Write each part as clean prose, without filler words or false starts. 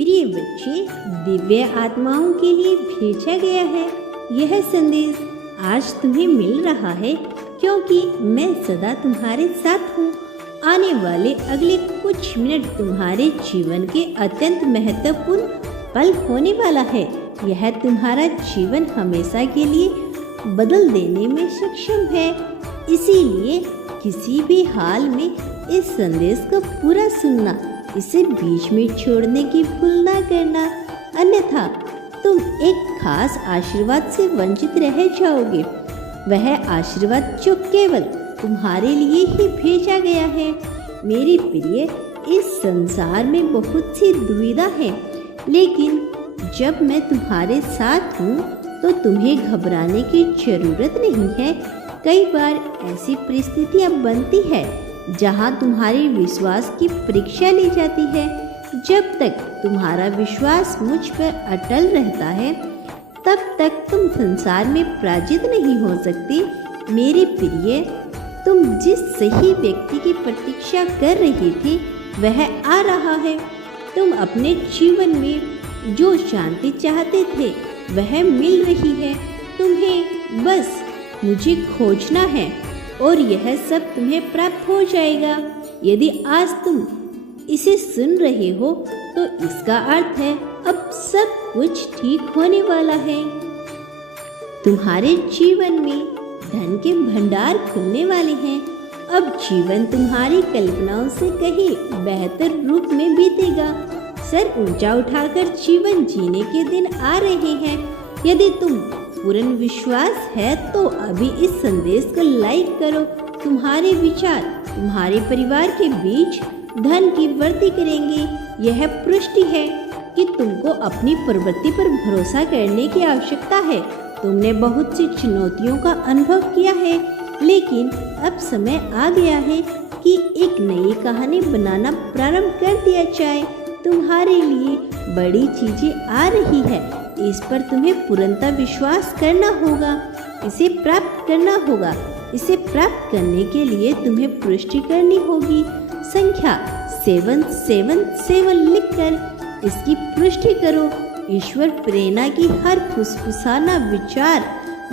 प्रिय बच्चे, दिव्य आत्माओं के लिए भेजा गया है यह संदेश आज तुम्हें मिल रहा है, क्योंकि मैं सदा तुम्हारे साथ हूँ। आने वाले अगले कुछ मिनट तुम्हारे जीवन के अत्यंत महत्वपूर्ण पल होने वाला है। यह तुम्हारा जीवन हमेशा के लिए बदल देने में सक्षम है। इसीलिए किसी भी हाल में इस संदेश को पूरा सुनना, इसे बीच में छोड़ने की भूल ना करना, अन्यथा तुम एक खास आशीर्वाद से वंचित रह जाओगे। वह आशीर्वाद जो केवल तुम्हारे लिए ही भेजा गया है। मेरे प्रिय, इस संसार में बहुत सी दुविधा है, लेकिन जब मैं तुम्हारे साथ हूँ तो तुम्हें घबराने की जरूरत नहीं है। कई बार ऐसी परिस्थितियाँ बनती है जहाँ तुम्हारे विश्वास की परीक्षा ली जाती है। जब तक तुम्हारा विश्वास मुझ पर अटल रहता है, तब तक तुम संसार में पराजित नहीं हो सकती। मेरे प्रिय, तुम जिस सही व्यक्ति की प्रतीक्षा कर रही थी वह आ रहा है। तुम अपने जीवन में जो शांति चाहते थे वह मिल रही है। तुम्हें बस मुझे खोजना है और यह सब तुम्हें प्राप्त हो जाएगा। यदि आज तुम इसे सुन रहे हो तो इसका अर्थ है अब सब कुछ ठीक होने वाला है। तुम्हारे जीवन में धन के भंडार खुलने वाले हैं। अब जीवन तुम्हारी कल्पनाओं से कहीं बेहतर रूप में बीतेगा। सर ऊंचा उठाकर जीवन जीने के दिन आ रहे हैं। यदि तुम पूर्ण विश्वास है तो अभी इस संदेश को लाइक करो। तुम्हारे विचार तुम्हारे परिवार के बीच धन की वृद्धि करेंगे। यह पुष्टि है कि तुमको अपनी प्रवृत्ति पर भरोसा करने की आवश्यकता है। तुमने बहुत सी चुनौतियों का अनुभव किया है, लेकिन अब समय आ गया है कि एक नई कहानी बनाना प्रारंभ कर दिया जाए। तुम्हारे लिए बड़ी चीजें आ रही है, इस पर तुम्हें पूर्णतः विश्वास करना होगा। इसे प्राप्त करना होगा। इसे प्राप्त करने के लिए तुम्हें पुष्टि करनी होगी। संख्या 777 लिखकर इसकी पुष्टि करो। ईश्वर प्रेरणा की हर फुसफुसाना विचार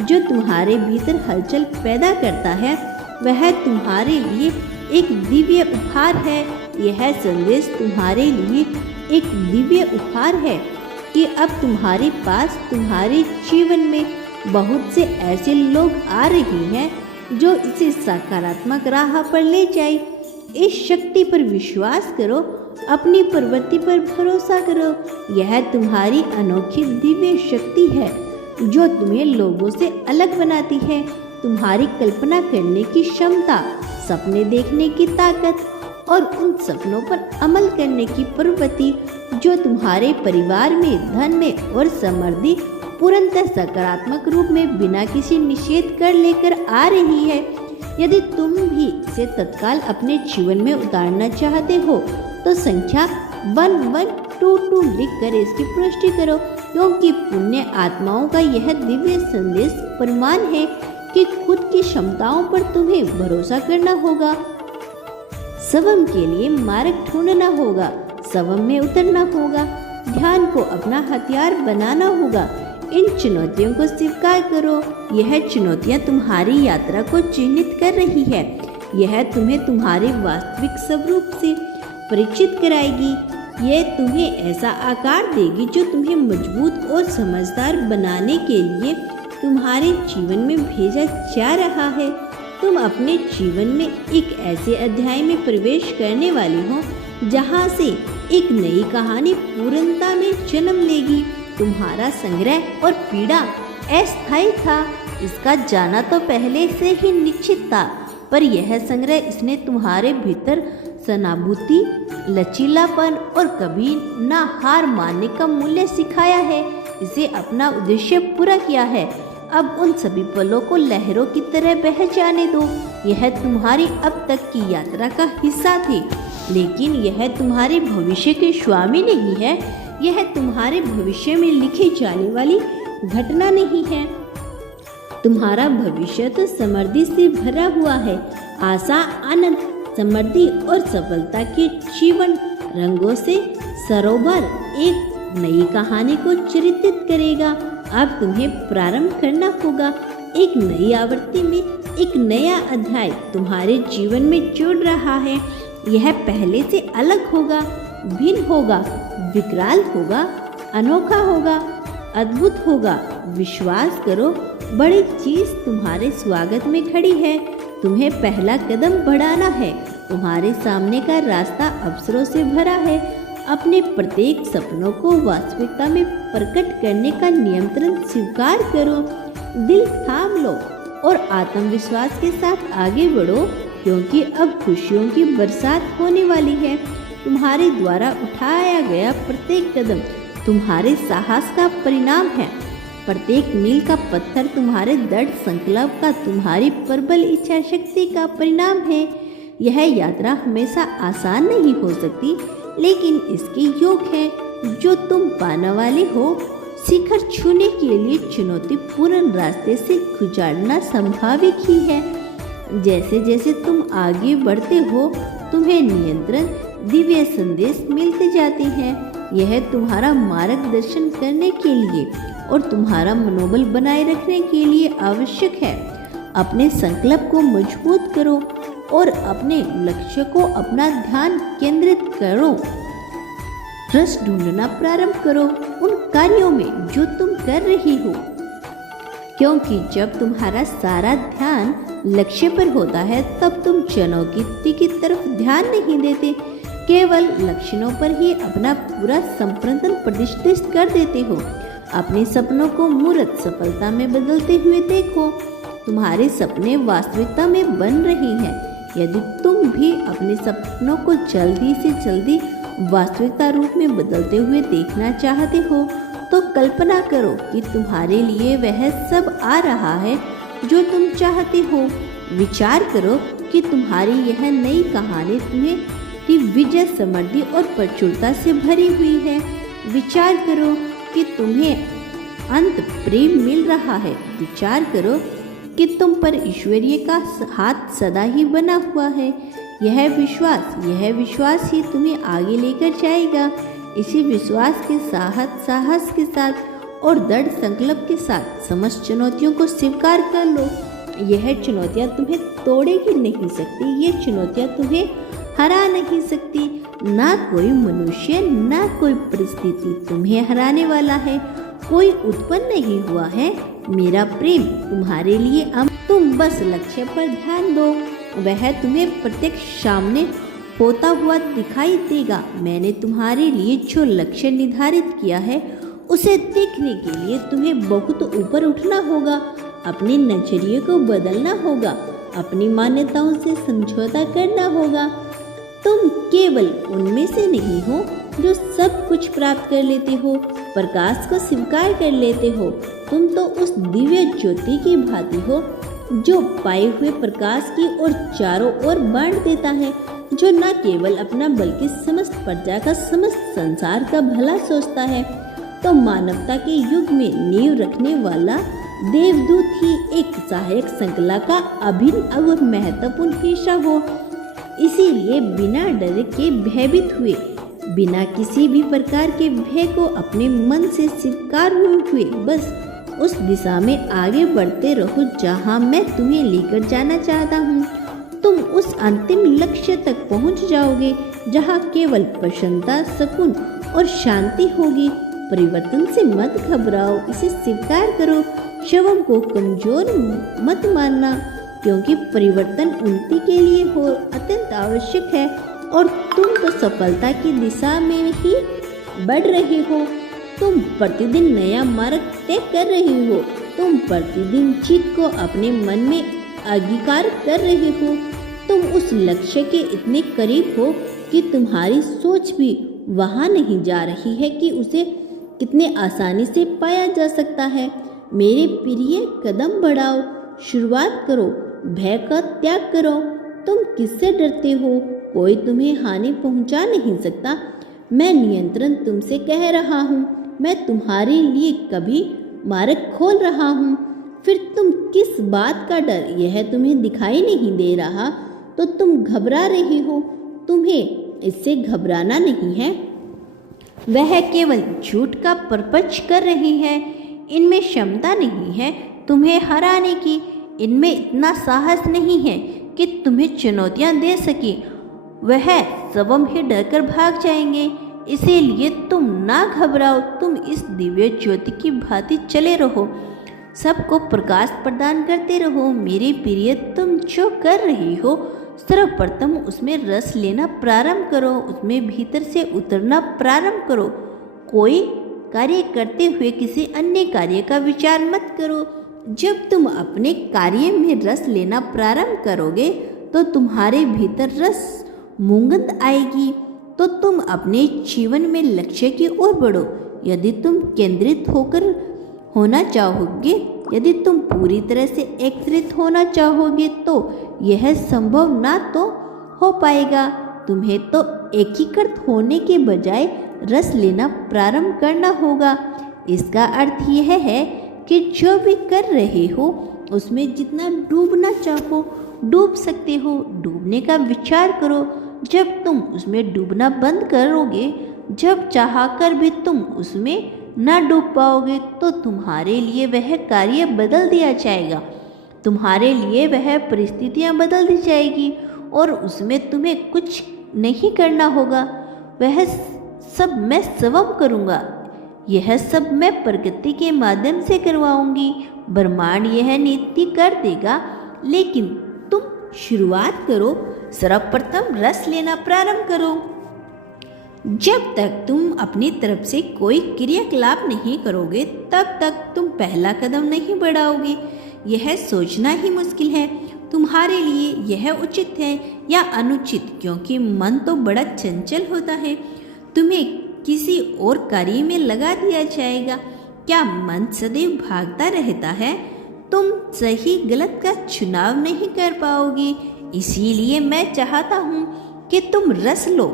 जो तुम्हारे भीतर हलचल पैदा करता है, वह तुम्हारे लिए एक दिव्य उपहार है। यह संदेश तुम्हारे लिए एक दिव्य उपहार है कि अब तुम्हारे पास तुम्हारे जीवन में बहुत से ऐसे लोग आ रहे हैं जो इसे सकारात्मक राह पर ले जाए। इस शक्ति पर विश्वास करो, अपनी प्रवृत्ति पर भरोसा करो। यह तुम्हारी अनोखी दिव्य शक्ति है जो तुम्हें लोगों से अलग बनाती है। तुम्हारी कल्पना करने की क्षमता, सपने देखने की ताकत और उन सपनों पर अमल करने की प्रवृत्ति जो तुम्हारे परिवार में, धन में और समृद्धि पूर्णतः सकारात्मक रूप में बिना किसी निषेध कर लेकर आ रही है। यदि तुम भी इसे तत्काल अपने जीवन में उतारना चाहते हो तो संख्या 1122 लिखकर इसकी पुष्टि करो, क्योंकि पुण्य आत्माओं का यह दिव्य संदेश प्रमाण है कि खुद की क्षमताओं पर तुम्हें भरोसा करना होगा। स्वयं के लिए मार्ग ढूंढना होगा, स्वयं में उतरना होगा, ध्यान को अपना हथियार बनाना होगा। इन चुनौतियों को स्वीकार करो। यह चुनौतियां तुम्हारी यात्रा को चिन्हित कर रही है। यह तुम्हें तुम्हारे वास्तविक स्वरूप से परिचित कराएगी। यह तुम्हें ऐसा आकार देगी जो तुम्हें मजबूत और समझदार बनाने के लिए तुम्हारे जीवन में भेजा जा रहा है। तुम अपने जीवन में एक ऐसे अध्याय में प्रवेश करने वाली हो जहाँ से एक नई कहानी पूर्णता में जन्म लेगी। तुम्हारा संग्रह और पीड़ा अस्थायी था, इसका जाना तो पहले से ही निश्चित था, पर यह संग्रह इसने तुम्हारे भीतर सहानुभूति, लचीलापन और कभी ना हार मानने का मूल्य सिखाया है। इसे अपना उद्देश्य पूरा किया है। अब उन सभी पलों को लहरों की तरह बह जाने दो। यह तुम्हारी अब तक की यात्रा का हिस्सा थे, लेकिन यह तुम्हारे भविष्य के स्वामी नहीं है। यह तुम्हारे भविष्य में लिखी जाने वाली घटना नहीं है। तुम्हारा भविष्य तो समृद्धि से भरा हुआ है। आशा, आनंद, समृद्धि और सफलता के जीवन रंगों से सरोवर एक नई कहानी को चित्रित करेगा। अब तुम्हें प्रारंभ करना होगा। एक नई आवृत्ति में एक नया अध्याय तुम्हारे जीवन में जुड़ रहा है। यह पहले से अलग होगा, भिन्न होगा, विकराल होगा, अनोखा होगा, अद्भुत होगा। विश्वास करो, बड़ी चीज तुम्हारे स्वागत में खड़ी है। तुम्हें पहला कदम बढ़ाना है। तुम्हारे सामने का रास्ता अवसरों से भरा है। अपने प्रत्येक सपनों को वास्तविकता में प्रकट करने का नियंत्रण स्वीकार करो। दिल थाम लो और आत्मविश्वास के साथ आगे बढ़ो, क्योंकि अब खुशियों की बरसात होने वाली है। तुम्हारे द्वारा उठाया गया प्रत्येक कदम तुम्हारे साहस का परिणाम है। प्रत्येक मील का पत्थर तुम्हारे दृढ़ संकल्प का, तुम्हारी प्रबल इच्छा शक्ति का परिणाम है। यह यात्रा हमेशा आसान नहीं हो सकती, लेकिन इसके योग है जो तुम पाने वाले हो। शिखर छूने के लिए चुनौतीपूर्ण रास्ते से गुजरना संभावित ही है। जैसे जैसे तुम आगे बढ़ते हो, तुम्हें नियंत्रण दिव्य संदेश मिलते जाते हैं। यह तुम्हारा मार्गदर्शन करने के लिए और तुम्हारा मनोबल बनाए रखने के लिए आवश्यक है। अपने संकल्प को मजबूत करो और अपने लक्ष्य को अपना ध्यान केंद्रित करो। रस ढूंढना प्रारंभ करो उन कार्यों में जो तुम कर रही हो, क्योंकि जब तुम्हारा सारा ध्यान लक्ष्य पर होता है, तब तुम चुनौती की तरफ ध्यान नहीं देते, केवल लक्षणों पर ही अपना पूरा संप्रदान प्रतिष्ठित कर देते हो। अपने सपनों को मूर्त सफलता में बदलते हुए देखो। तुम्हारे सपने वास्तविकता में बन रही हैं। यदि तुम भी अपने सपनों को जल्दी से जल्दी वास्तविकता रूप में बदलते हुए देखना चाहते हो, तो कल्पना करो कि तुम्हारे लिए वह सब आ रहा है जो तुम चाहते हो। विचार करो कि तुम्हारी यह नई कहानी तुम्हें विजय, समृद्धि और प्रचुरता से भरी हुई है। विचार करो कि तुम्हें अंत प्रेम मिल रहा है। विचार करो कि तुम पर ईश्वरीय का हाथ सदा ही बना हुआ है। यह विश्वास ही तुम्हें आगे लेकर जाएगा। इसी विश्वास के साहस के साथ और दृढ़ संकल्प के साथ समस्त चुनौतियों को स्वीकार कर लो। यह चुनौतियाँ तुम्हें तोड़ेगी नहीं सकती। ये चुनौतियाँ तुम्हें हरा नहीं सकती। ना कोई मनुष्य, ना कोई परिस्थिति तुम्हें हराने वाला है। कोई उत्पन्न नहीं हुआ है। मेरा प्रेम तुम्हारे लिए तुम बस लक्ष्य पर ध्यान दो, वह तुम्हें प्रत्यक्ष सामने होता हुआ दिखाई देगा। मैंने तुम्हारे लिए जो लक्ष्य निर्धारित किया है, उसे देखने के लिए तुम्हें बहुत ऊपर उठना होगा। अपने नजरिए को बदलना होगा। अपनी मान्यताओं से समझौता करना होगा। तुम केवल उनमें से नहीं हो जो सब कुछ प्राप्त कर लेते हो, प्रकाश को स्वीकार कर लेते हो। तुम तो उस दिव्य ज्योति की भांति हो जो पाए हुए प्रकाश की ओर चारों ओर बांट देता है, जो न केवल अपना बल्कि समस्त प्रजा का, समस्त संसार का भला सोचता है। तो मानवता के युग में नींव रखने वाला देवदूत ही एक सहायक श्रृंखला का अभिन्न और महत्वपूर्ण हिस्सा हो। इसीलिए बिना डर के भयभीत हुए, बिना किसी भी प्रकार के भय को अपने मन से स्वीकार हुए बस उस दिशा में आगे बढ़ते रहो जहां मैं तुम्हें लेकर जाना चाहता हूं। तुम उस अंतिम लक्ष्य तक पहुंच जाओगे जहां केवल प्रसन्नता, सुकून और शांति होगी। परिवर्तन से मत घबराओ, इसे स्वीकार करो। शवों को कमजोर मत मानना, क्योंकि परिवर्तन उन्नति के लिए हो अत्यंत आवश्यक है और तुम तो सफलता की दिशा में ही बढ़ रहे हो। तुम प्रतिदिन नया मार्ग तय कर रही हो। तुम प्रतिदिन जीत को अपने मन में अंगीकार कर रहे हो। तुम उस लक्ष्य के इतने करीब हो कि तुम्हारी सोच भी वहां नहीं जा रही है कि उसे कितने आसानी से पाया जा सकता है। मेरे प्रिय, कदम बढ़ाओ, शुरुआत करो, भय का त्याग करो। तुम किससे डरते हो? कोई तुम्हें हानि पहुंचा नहीं सकता। मैं नियंत्रण तुमसे कह रहा हूँ। मैं तुम्हारे लिए कभी मार्ग खोल रहा हूँ। फिर तुम किस बात का डर? यह तुम्हें दिखाई नहीं दे रहा तो तुम घबरा रही हो। तुम्हें इससे घबराना नहीं है। वह केवल झूठ का परपच कर रही है। इनमें क्षमता नहीं है तुम्हें हराने की, इनमें इतना साहस नहीं है कि तुम्हें चुनौतियां दे सके। वह स्वयं ही डरकर भाग जाएंगे। इसीलिए तुम ना घबराओ, तुम इस दिव्य ज्योति की भांति चले रहो, सबको प्रकाश प्रदान करते रहो। मेरे प्रिय, तुम जो कर रही हो सर्वप्रथम उसमें रस लेना प्रारंभ करो, उसमें भीतर से उतरना प्रारंभ करो। कोई कार्य करते हुए किसी अन्य कार्य का विचार मत करो। जब तुम अपने कार्य में रस लेना प्रारंभ करोगे तो तुम्हारे भीतर रस मूंगत आएगी, तो तुम अपने जीवन में लक्ष्य की ओर बढ़ो। यदि तुम केंद्रित होकर होना चाहोगे, यदि तुम पूरी तरह से एकीकृत होना चाहोगे तो यह संभव ना तो हो पाएगा। तुम्हें तो एकीकृत होने के बजाय रस लेना प्रारंभ करना होगा। इसका अर्थ यह है कि जो भी कर रहे हो उसमें जितना डूबना चाहो डूब सकते हो। डूबने का विचार करो। जब तुम उसमें डूबना बंद करोगे, जब चाहकर भी तुम उसमें न डूब पाओगे, तो तुम्हारे लिए वह कार्य बदल दिया जाएगा, तुम्हारे लिए वह परिस्थितियां बदल दी जाएगी और उसमें तुम्हें कुछ नहीं करना होगा। वह सब मैं स्वयं करूँगा। यह सब मैं प्रकृति के माध्यम से करवाऊंगी। ब्रह्मांड यह नीति कर देगा, लेकिन तुम शुरुआत करो। सर्वप्रथम रस लेना प्रारंभ करो। जब तक तुम अपनी तरफ से कोई क्रियाकलाप नहीं करोगे, तब तक तुम पहला कदम नहीं बढ़ाओगे। यह सोचना ही मुश्किल है तुम्हारे लिए यह उचित है या अनुचित, क्योंकि मन तो बड़ा चंचल होता है। तुम्हें किसी और कार्य में लगा दिया जाएगा। क्या मन सदैव भागता रहता है? तुम सही गलत का चुनाव नहीं कर पाओगे। इसीलिए मैं चाहता हूँ कि तुम रस लो।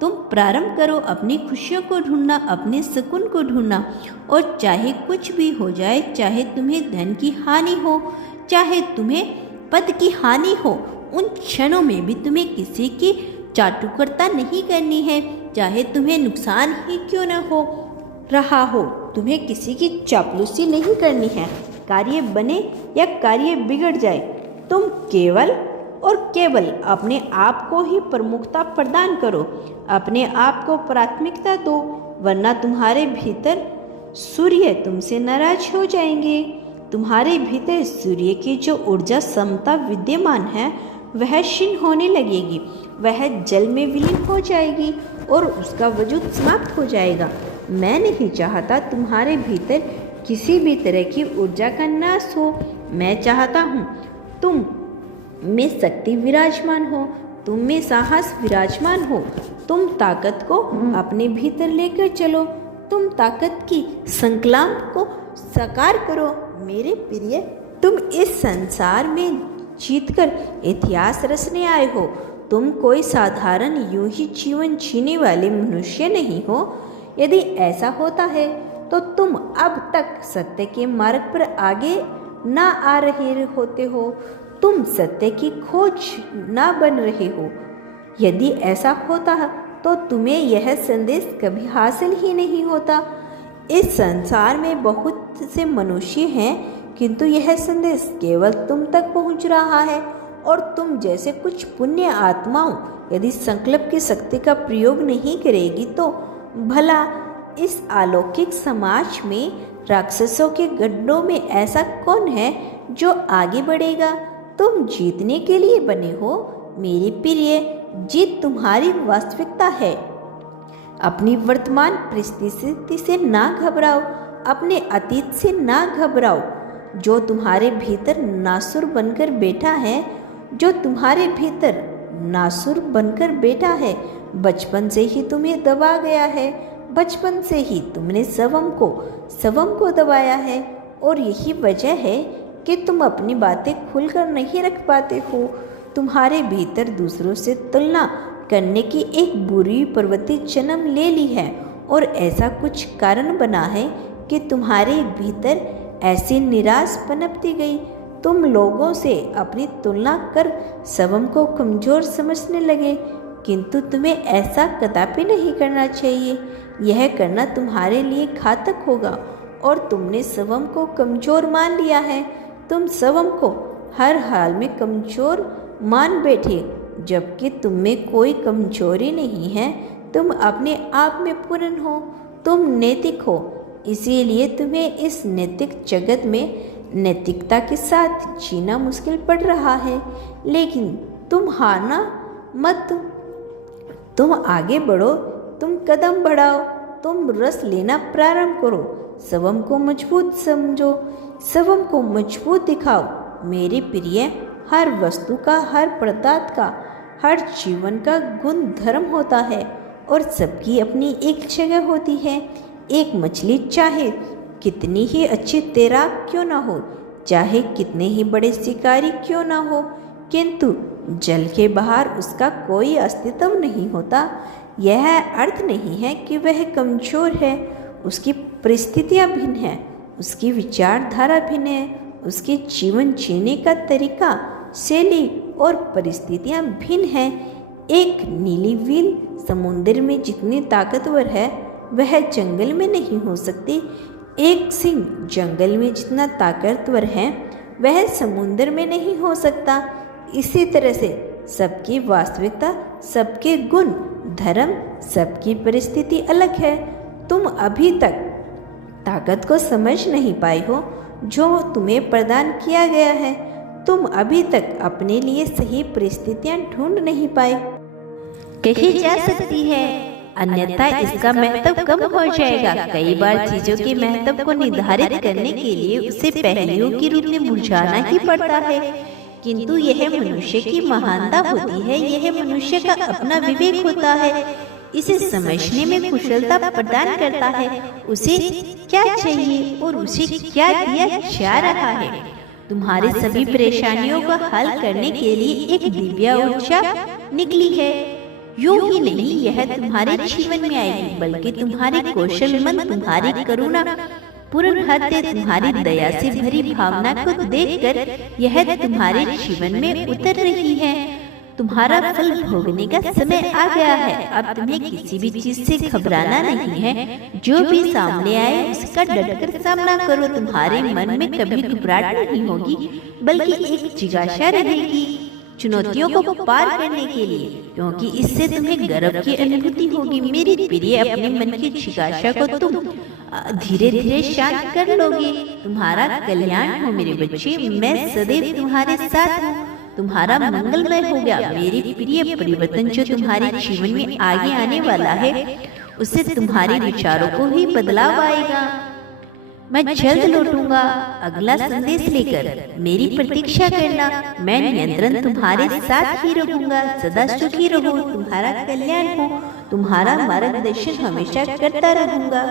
तुम प्रारंभ करो अपनी खुशियों को ढूंढना, अपने सुकून को ढूंढना, और चाहे कुछ भी हो जाए, चाहे तुम्हें धन की हानि हो, चाहे तुम्हें पद की हानि हो, उन क्षणों में भी तुम्हें किसी की चाटुकरता नहीं करनी है। चाहे तुम्हें नुकसान ही क्यों न हो रहा हो, तुम्हें किसी की चापलूसी नहीं करनी है। कार्य बने या कार्य बिगड़ जाए, तुम केवल और केवल अपने आप को ही प्रमुखता प्रदान करो, अपने आप को प्राथमिकता दो, वरना तुम्हारे भीतर सूर्य तुमसे नाराज हो जाएंगे। तुम्हारे भीतर सूर्य की जो ऊर्जा समता विद्यमान है वह क्षीण होने लगेगी, वह जल में विलीन हो जाएगी और उसका वजूद समाप्त हो जाएगा। मैं नहीं चाहता तुम्हारे भीतर किसी भी तरह की ऊर्जा का नाश हो। मैं चाहता हूँ तुम में शक्ति विराजमान हो, तुम में साहस विराजमान हो। तुम ताकत को अपने भीतर लेकर चलो, तुम ताकत की संकल्प को साकार करो। मेरे प्रिय, तुम इस संसार में जीतकर इतिहास रचने आए हो। तुम कोई साधारण यूं ही जीवन जीने वाले मनुष्य नहीं हो। यदि ऐसा होता है तो तुम अब तक सत्य के मार्ग पर आगे ना आ रहे होते हो, तुम सत्य की खोज ना बन रहे हो। यदि ऐसा होता तो तुम्हें यह संदेश कभी हासिल ही नहीं होता। इस संसार में बहुत से मनुष्य हैं, किंतु यह संदेश केवल तुम तक पहुंच रहा है, और तुम जैसे कुछ पुण्य आत्माओं यदि संकल्प की शक्ति का प्रयोग नहीं करेगी तो भला इस अलौकिक समाज में राक्षसों के गड्ढों में ऐसा कौन है जो आगे बढ़ेगा? तुम जीतने के लिए बने हो मेरे प्रिय। जीत तुम्हारी वास्तविकता है। अपनी वर्तमान परिस्थिति से ना घबराओ, अपने अतीत से ना घबराओ। जो तुम्हारे भीतर नासुर बनकर बैठा है, जो तुम्हारे भीतर नासुर बनकर बैठा है, बचपन से ही तुम्हें दबा गया है। बचपन से ही तुमने स्वयं को दबाया है, और यही वजह है कि तुम अपनी बातें खुलकर नहीं रख पाते हो। तुम्हारे भीतर दूसरों से तुलना करने की एक बुरी प्रवृत्ति जन्म ले ली है, और ऐसा कुछ कारण बना है कि तुम्हारे भीतर ऐसी निराश पनपती गई। तुम लोगों से अपनी तुलना कर स्वयं को कमजोर समझने लगे, किंतु तुम्हें ऐसा कदापि नहीं करना चाहिए। यह करना तुम्हारे लिए घातक होगा और तुमने स्वयं को कमज़ोर मान लिया है। तुम स्वयं को हर हाल में कमज़ोर मान बैठे, जबकि तुम में कोई कमजोरी नहीं है। तुम अपने आप में पूर्ण हो, तुम नैतिक हो, इसीलिए तुम्हें इस नैतिक जगत में नैतिकता के साथ जीना मुश्किल पड़ रहा है। लेकिन तुम हारना मत, तुम आगे बढ़ो, तुम कदम बढ़ाओ, तुम रस लेना प्रारंभ करो, स्वयं को मजबूत समझो, स्वयं को मजबूत दिखाओ। मेरे प्रिय, हर वस्तु का, हर पदार्थ का, हर जीवन का गुण धर्म होता है और सबकी अपनी एक जगह होती है। एक मछली चाहे कितनी ही अच्छी तैराक क्यों ना हो, चाहे कितने ही बड़े शिकारी क्यों ना हो, किंतु जल के बाहर उसका कोई अस्तित्व नहीं होता। यह अर्थ नहीं है कि वह कमजोर है, उसकी परिस्थितियाँ भिन्न हैं, उसकी विचारधारा भिन्न है, उसके जीवन जीने का तरीका, शैली और परिस्थितियाँ भिन्न हैं। एक नीली व्हेल समुद्र में जितनी ताकतवर है वह जंगल में नहीं हो सकती। एक सिंह जंगल में जितना ताकतवर है वह समुद्र में नहीं हो सकता। इसी तरह से सबकी वास्तविकता, सबके गुण, धर्म, सबकी परिस्थिति अलग है। तुम अभी तक ताकत को समझ नहीं पाए हो जो तुम्हें प्रदान किया गया है। तुम अभी तक अपने लिए सही परिस्थितियां ढूंढ नहीं पाए। कही जा सकती है, अन्यथा इसका महत्व कम हो जाएगा। कई बार चीजों के महत्व को निर्धारित करने के लिए उसे पहलुओं के रूप में बुझाना ही पड़ता है, किंतु यह मनुष्य की महानता होती है, यह मनुष्य का अपना विवेक होता है, इसे समझने में कुशलता प्रदान करता है, उसे क्या चाहिए और उसे क्या दिया जा रहा है। तुम्हारी सभी परेशानियों को हल करने के लिए एक दिव्य ऊर्जा निकली है। यूं ही नहीं, यह तुम्हारे जीवन में आएगी, बल्कि तुम्हारे कौशल मन, तुम्हारी करुणा, पूर्ण हृदय, तुम्हारी दया से भरी भावना को देखकर यह तुम्हारे जीवन में उतर रही है। तुम्हारा फल भोगने का समय आ गया है। अब तुम्हें किसी भी चीज से घबराना नहीं है। जो भी सामने आए उसका डटकर सामना करो। तुम्हारे मन में कभी घबराहट नहीं होगी, बल्कि एक जिज्ञासा रहेगी चुनौतियों को पार करने के लिए, क्योंकि इससे तुम्हें गर्व की अनुभूति होगी। मेरी प्रिय, अपने मन की जिज्ञासा को तुम धीरे धीरे शांत कर लोगे। तुम्हारा कल्याण हो मेरे बच्चे, मैं सदैव तुम्हारे साथ हूँ। तुम्हारा मंगलमय हो गया मेरी प्रिय। परिवर्तन जो तुम्हारे जीवन में आगे आने वाला है, उससे तुम्हारे विचारों को ही बदलाव आएगा। मैं जल्द लौटूंगा अगला संदेश लेकर। मेरी प्रतीक्षा करना, मैं नियंत्रण तुम्हारे साथ ही रहूंगा। सदा सुखी रहो, तुम्हारा कल्याण हो, तुम्हारा मार्गदर्शन हमेशा करता रहूंगा।